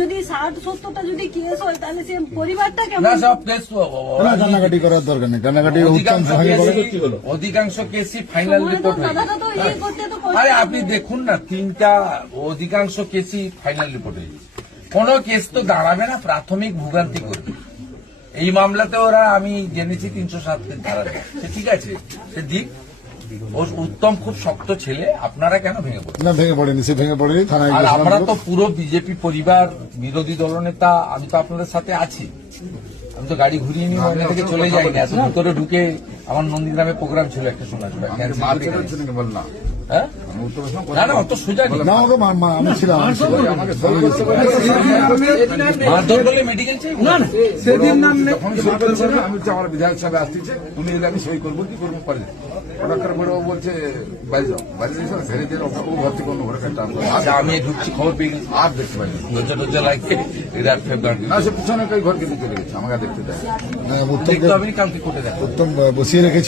যদি 60-70টা যদি কেস হয় তাহলে সে পরিবারটা কেমন? না সব কেস কান্নাকাটি করার দরকার নেই, কান্নাকাটি অধিকাংশ কেসই ফাইনাল রিপোর্ট হয়ে দাদাটা তো ইয়ে করতে তো কষ্ট আরে আপনি দেখুন না, অধিকাংশ কেসই ফাইনাল রিপোর্ট হয়ে গেছে। কোন কেস তো দাঁড়াবে না, প্রাথমিক ভোগান্তি করবে। এই মামলাতে ওরা আমি জেনেছি 307 ধারা, সে ঠিক আছে, সে দিক। ও উত্তম খুব শক্ত ছেলে, আপনারা কেন ভেঙে পড়েন? না ভেঙে পড়েনি, সে ভেঙে পড়েনি থানায়। আর আমরা তো পুরো বিজেপি পরিবার, বিরোধী দলনেতা, আমি তো আপনাদের সাথে আছি। আমি তো গাড়ি ঘুরিয়ে নিয়ে ওখান থেকে চলে যাই না, এত ভিতরে ঢুকে আমার নন্দীগ্রামে প্রোগ্রাম ছিল একটা শোনা ছিল। হ্যাঁ না না, অত সোজা নেই। না ওকে আমি ছিলাম, মারধর করলে মেডিকেল চাই না। সেদিন আমি তো আমার বিধায়ক সাহেব আসতেছে, উনি এলে আমি সই করবো কি করবো পারি হঠাৎ করে ও বলছে বাইরে যাও, বাইরে যাও ফেরে দিয়ে ও ঘর থেকে অন্য ঘরে কাটতে আচ্ছা, আমি ঢুকছি, খবর পেয়ে গেছি, আর দেখতে পাইনি। লজ্জা টজ্জা লাগছে। না সে পিছনে ঘর কিন্তু চলে গেছে, আমাকে দেখতে দেয়। দেখতে হবে কালকে কোর্টে দেখা। উত্তম বসিয়ে রেখেছিল।